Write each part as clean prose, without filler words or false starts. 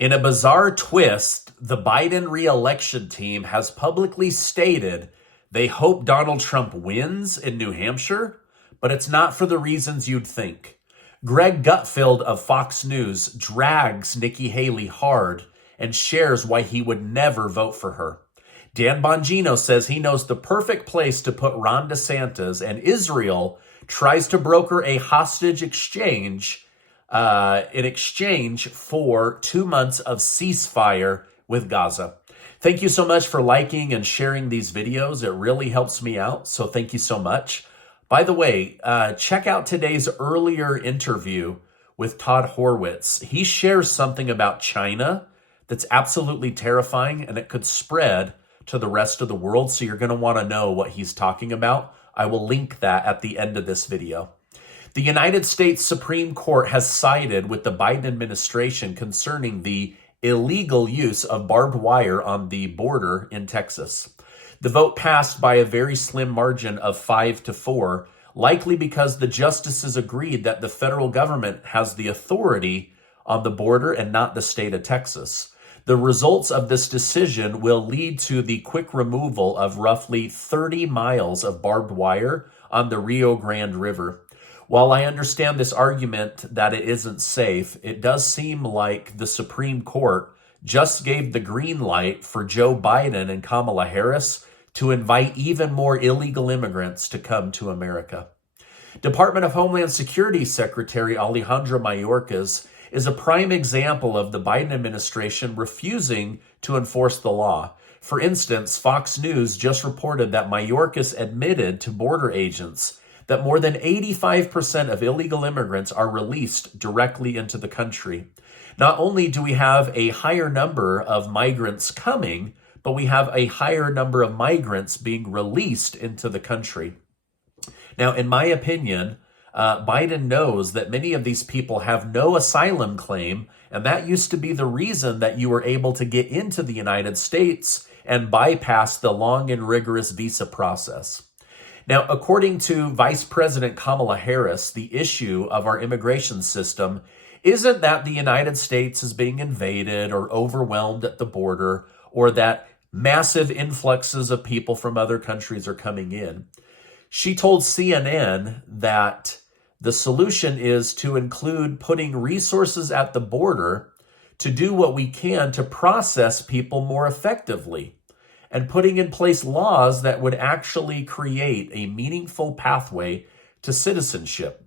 In a bizarre twist, the Biden re-election team has publicly stated they hope Donald Trump wins in New Hampshire, but it's not for the reasons you'd think. Greg Gutfeld of Fox News drags Nikki Haley hard and shares why he would never vote for her. Dan Bongino says he knows the perfect place to put Ron DeSantis, and Israel tries to broker a hostage exchange in exchange for 2 months of ceasefire with Gaza. Thank you so much for liking and sharing these videos. It really helps me out, so thank you so much. By the way, check out today's earlier interview with Todd Horwitz. He shares something about China that's absolutely terrifying, and it could spread to the rest of the world, so you're going to want to know what he's talking about. I will link that at the end of this video. The United States Supreme Court has sided with the Biden administration concerning the illegal use of barbed wire on the border in Texas. The vote passed by a very slim margin of 5-4, likely because the justices agreed that the federal government has the authority on the border and not the state of Texas. The results of this decision will lead to the quick removal of roughly 30 miles of barbed wire on the Rio Grande River. While I understand this argument that it isn't safe, it does seem like the Supreme Court just gave the green light for Joe Biden and Kamala Harris to invite even more illegal immigrants to come to America. Department of Homeland Security Secretary Alejandro Mayorkas is a prime example of the Biden administration refusing to enforce the law. For instance, Fox News just reported that Mayorkas admitted to border agents that more than 85% of illegal immigrants are released directly into the country. Not only do we have a higher number of migrants coming, but we have a higher number of migrants being released into the country. Now, in my opinion, Biden knows that many of these people have no asylum claim, and that used to be the reason that you were able to get into the United States and bypass the long and rigorous visa process. Now, according to Vice President Kamala Harris, the issue of our immigration system isn't that the United States is being invaded or overwhelmed at the border, or that massive influxes of people from other countries are coming in. She told CNN that the solution is to include putting resources at the border to do what we can to process people more effectively, and putting in place laws that would actually create a meaningful pathway to citizenship.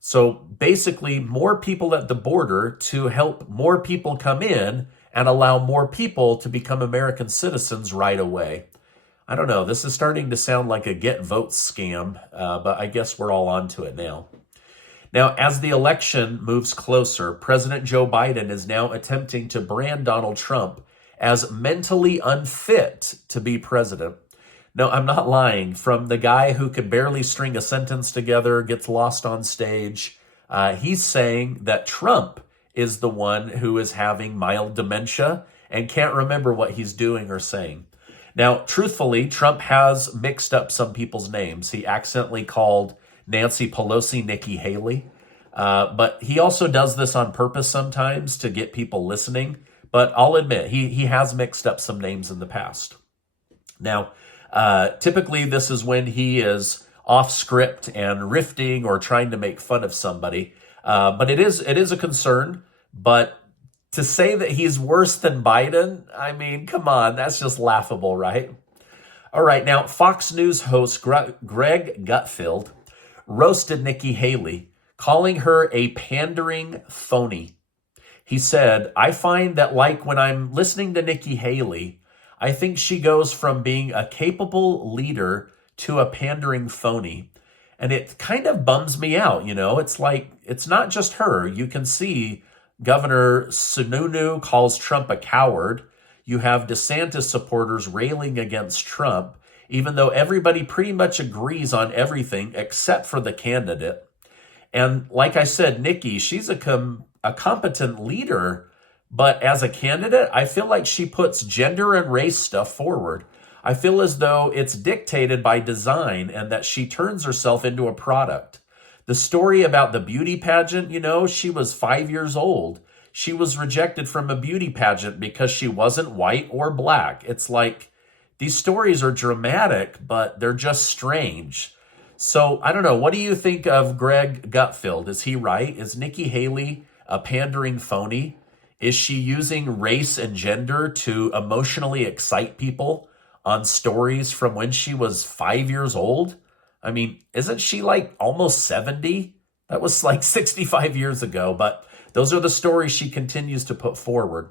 So basically, more people at the border to help more people come in and allow more people to become American citizens right away. I don't know, this is starting to sound like a get vote scam, but I guess we're all onto it now. Now, as the election moves closer, President Joe Biden is now attempting to brand Donald Trump as mentally unfit to be president. No, I'm not lying. From the guy who could barely string a sentence together, gets lost on stage, he's saying that Trump is the one who is having mild dementia and can't remember what he's doing or saying. Now, truthfully, Trump has mixed up some people's names. He accidentally called Nancy Pelosi Nikki Haley, but he also does this on purpose sometimes to get people listening. But I'll admit, he has mixed up some names in the past. Now, typically this is when he is off script and riffing or trying to make fun of somebody. But it is a concern. But to say that he's worse than Biden, I mean, come on, that's just laughable, right? All right, now, Fox News host Greg Gutfeld roasted Nikki Haley, calling her a pandering phony. He said, I find that like when I'm listening to Nikki Haley, I think she goes from being a capable leader to a pandering phony. And it kind of bums me out, you know? It's like, it's not just her. You can see Governor Sununu calls Trump a coward. You have DeSantis supporters railing against Trump, even though everybody pretty much agrees on everything except for the candidate. And like I said, Nikki, she's a competent leader, but as a candidate, I feel like she puts gender and race stuff forward. I feel as though it's dictated by design and that she turns herself into a product. The story about the beauty pageant, you know, she was 5 years old. she was rejected from a beauty pageant because she wasn't white or black. It's like these stories are dramatic, but they're just strange. So I don't know. What do you think of Greg Gutfeld? Is he right? Is Nikki Haley a pandering phony? Is she using race and gender to emotionally excite people on stories from when she was 5 years old? I mean, isn't she like almost 70? That was like 65 years ago, but those are the stories she continues to put forward.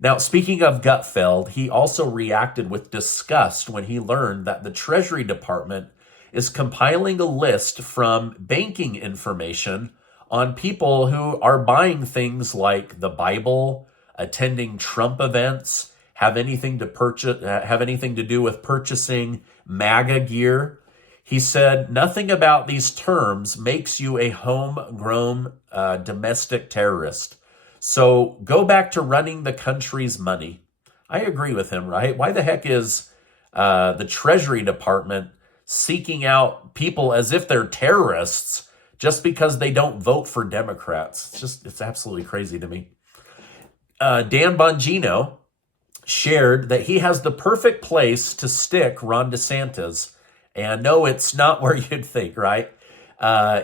Now, speaking of Gutfeld, he also reacted with disgust when he learned that the Treasury Department is compiling a list from banking information on people who are buying things like the Bible, attending Trump events, have anything to do with purchasing MAGA gear. He said, nothing about these terms makes you a homegrown domestic terrorist. So go back to running the country's money. I agree with him, right? Why the heck is the Treasury Department seeking out people as if they're terrorists just because they don't vote for Democrats? It's absolutely crazy to me. Dan Bongino shared that he has the perfect place to stick Ron DeSantis. And no, it's not where you'd think, right?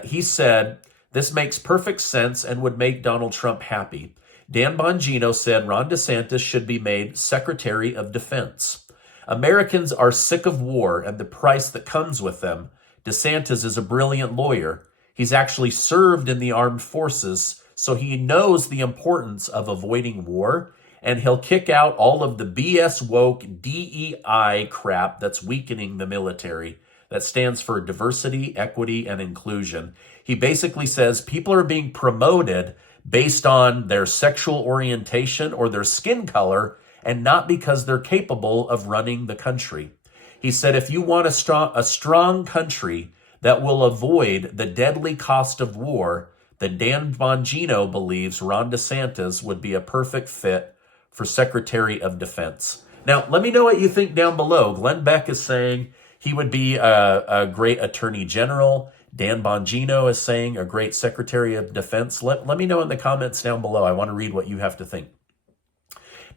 He said, this makes perfect sense and would make Donald Trump happy. Dan Bongino said Ron DeSantis should be made Secretary of Defense. Americans are sick of war and the price that comes with them. DeSantis is a brilliant lawyer. He's actually served in the armed forces, so he knows the importance of avoiding war, and he'll kick out all of the BS woke DEI crap that's weakening the military. That stands for diversity, equity, and inclusion. He basically says people are being promoted based on their sexual orientation or their skin color, and not because they're capable of running the country. He said, if you want a strong country that will avoid the deadly cost of war, then Dan Bongino believes Ron DeSantis would be a perfect fit for Secretary of Defense. Now, let me know what you think down below. Glenn Beck is saying he would be a great Attorney General. Dan Bongino is saying a great Secretary of Defense. Let me know in the comments down below. I want to read what you have to think.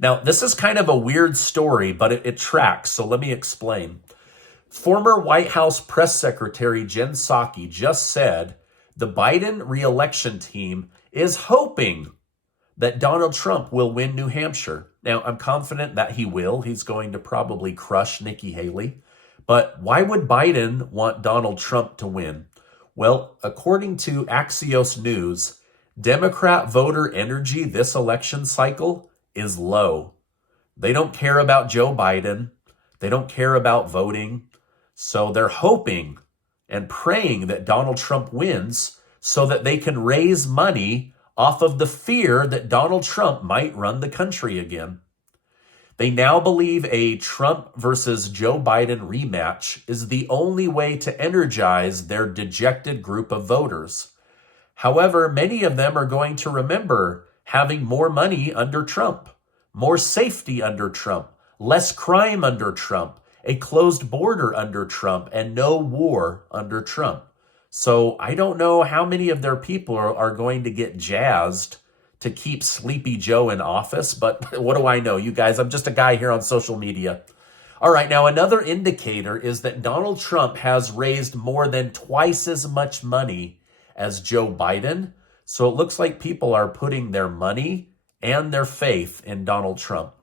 Now, this is kind of a weird story, but it tracks, so let me explain. Former White House Press Secretary Jen Psaki just said the Biden re-election team is hoping that Donald Trump will win New Hampshire. Now, I'm confident that he will. He's going to probably crush Nikki Haley. But why would Biden want Donald Trump to win? Well, according to Axios News, Democrat voter energy this election cycle is low. They don't care about Joe Biden. They don't care about voting. So they're hoping and praying that Donald Trump wins so that they can raise money off of the fear that Donald Trump might run the country again. They now believe a Trump versus Joe Biden rematch is the only way to energize their dejected group of voters. However, many of them are going to remember having more money under Trump, more safety under Trump, less crime under Trump, a closed border under Trump, and no war under Trump. So I don't know how many of their people are going to get jazzed to keep Sleepy Joe in office, but what do I know? You guys, I'm just a guy here on social media. All right, now another indicator is that Donald Trump has raised more than twice as much money as Joe Biden. So it looks like people are putting their money and their faith in Donald Trump.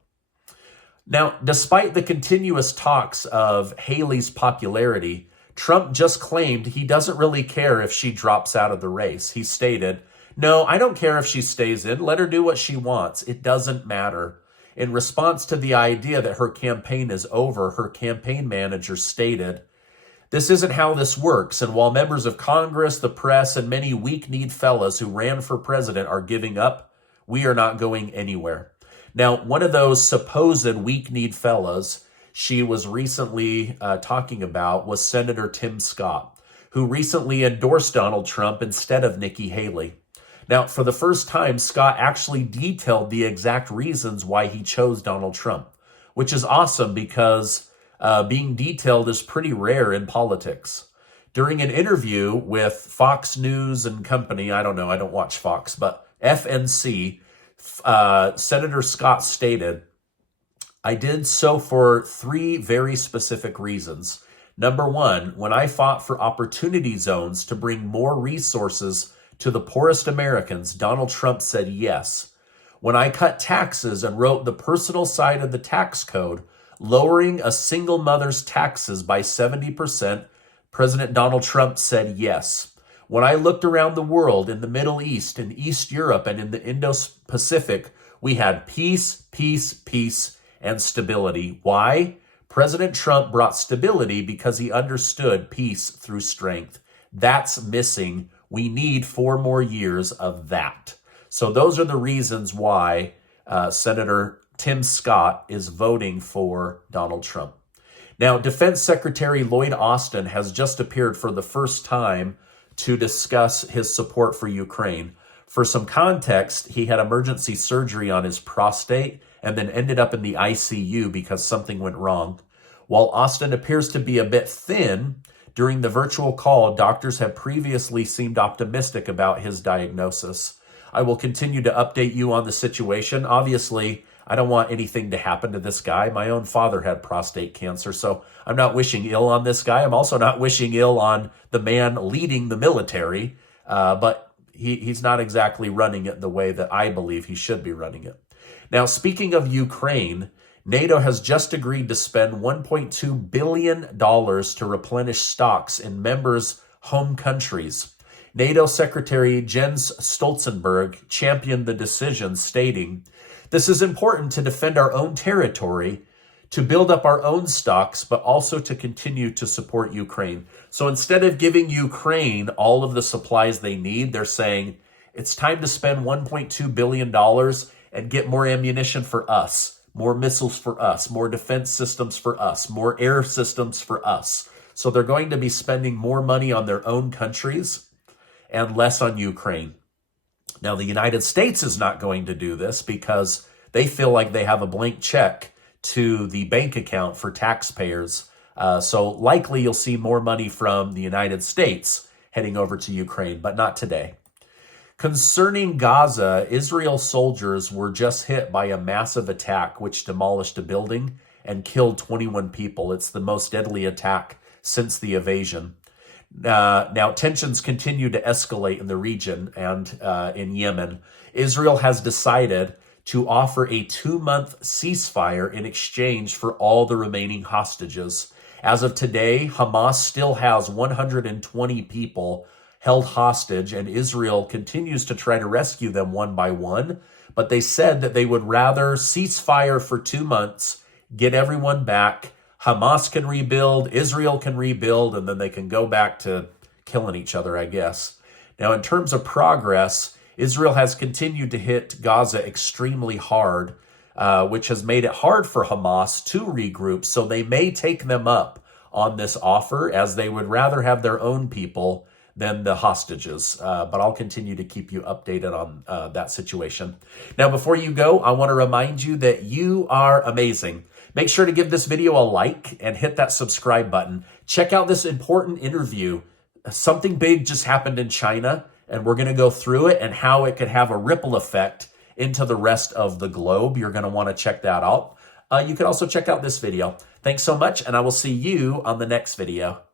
Now, despite the continuous talks of Haley's popularity, Trump just claimed he doesn't really care if she drops out of the race. He stated, "No, I don't care if she stays in. Let her do what she wants. It doesn't matter." In response to the idea that her campaign is over, her campaign manager stated, "This isn't how this works, and while members of Congress, the press, and many weak-kneed fellas who ran for president are giving up, we are not going anywhere." Now, one of those supposed weak-kneed fellas she was recently talking about was Senator Tim Scott, who recently endorsed Donald Trump instead of Nikki Haley. Now, for the first time, Scott actually detailed the exact reasons why he chose Donald Trump, which is awesome because being detailed is pretty rare in politics. During an interview with Fox News and Company, I don't know, I don't watch Fox, but FNC, Senator Scott stated, I did so for 3 very specific reasons. Number 1, when I fought for opportunity zones to bring more resources to the poorest Americans, Donald Trump said yes. When I cut taxes and wrote the personal side of the tax code, lowering a single mother's taxes by 70%, President Donald Trump said yes. When I looked around the world, in the Middle East, in East Europe, and in the Indo-Pacific, we had peace, peace, peace, and stability. Why? President Trump brought stability because he understood peace through strength. That's missing. We need 4 more years of that. So those are the reasons why Senator Tim Scott is voting for Donald Trump. Now, Defense Secretary Lloyd Austin has just appeared for the first time to discuss his support for Ukraine. For some context, he had emergency surgery on his prostate and then ended up in the ICU because something went wrong. While Austin appears to be a bit thin, during the virtual call, doctors have previously seemed optimistic about his diagnosis. I will continue to update you on the situation. Obviously, I don't want anything to happen to this guy. My own father had prostate cancer, so I'm not wishing ill on this guy. I'm also not wishing ill on the man leading the military, but he's not exactly running it the way that I believe he should be running it. Now, speaking of Ukraine, NATO has just agreed to spend $1.2 billion to replenish stocks in members' home countries. NATO Secretary Jens Stoltenberg championed the decision, stating, "This is important to defend our own territory, to build up our own stocks, but also to continue to support Ukraine." So instead of giving Ukraine all of the supplies they need, they're saying, it's time to spend $1.2 billion and get more ammunition for us, more missiles for us, more defense systems for us, more air systems for us. So they're going to be spending more money on their own countries and less on Ukraine. Now, the United States is not going to do this because they feel like they have a blank check to the bank account for taxpayers. So likely you'll see more money from the United States heading over to Ukraine, but not today. Concerning Gaza, Israel soldiers were just hit by a massive attack which demolished a building and killed 21 people. It's the most deadly attack since the invasion. Now, tensions continue to escalate in the region and in Yemen. Israel has decided to offer a 2-month ceasefire in exchange for all the remaining hostages. As of today, Hamas still has 120 people held hostage, and Israel continues to try to rescue them one by one. But they said that they would rather ceasefire for 2 months, get everyone back. Hamas can rebuild, Israel can rebuild, and then they can go back to killing each other, I guess. Now, in terms of progress, Israel has continued to hit Gaza extremely hard, which has made it hard for Hamas to regroup. So they may take them up on this offer, as they would rather have their own people than the hostages. But I'll continue to keep you updated on that situation. Now, before you go, I want to remind you that you are amazing. Make sure to give this video a like and hit that subscribe button. Check out this important interview. Something big just happened in China, and we're going to go through it and how it could have a ripple effect into the rest of the globe. You're going to want to check that out. You can also check out this video. Thanks so much, and I will see you on the next video.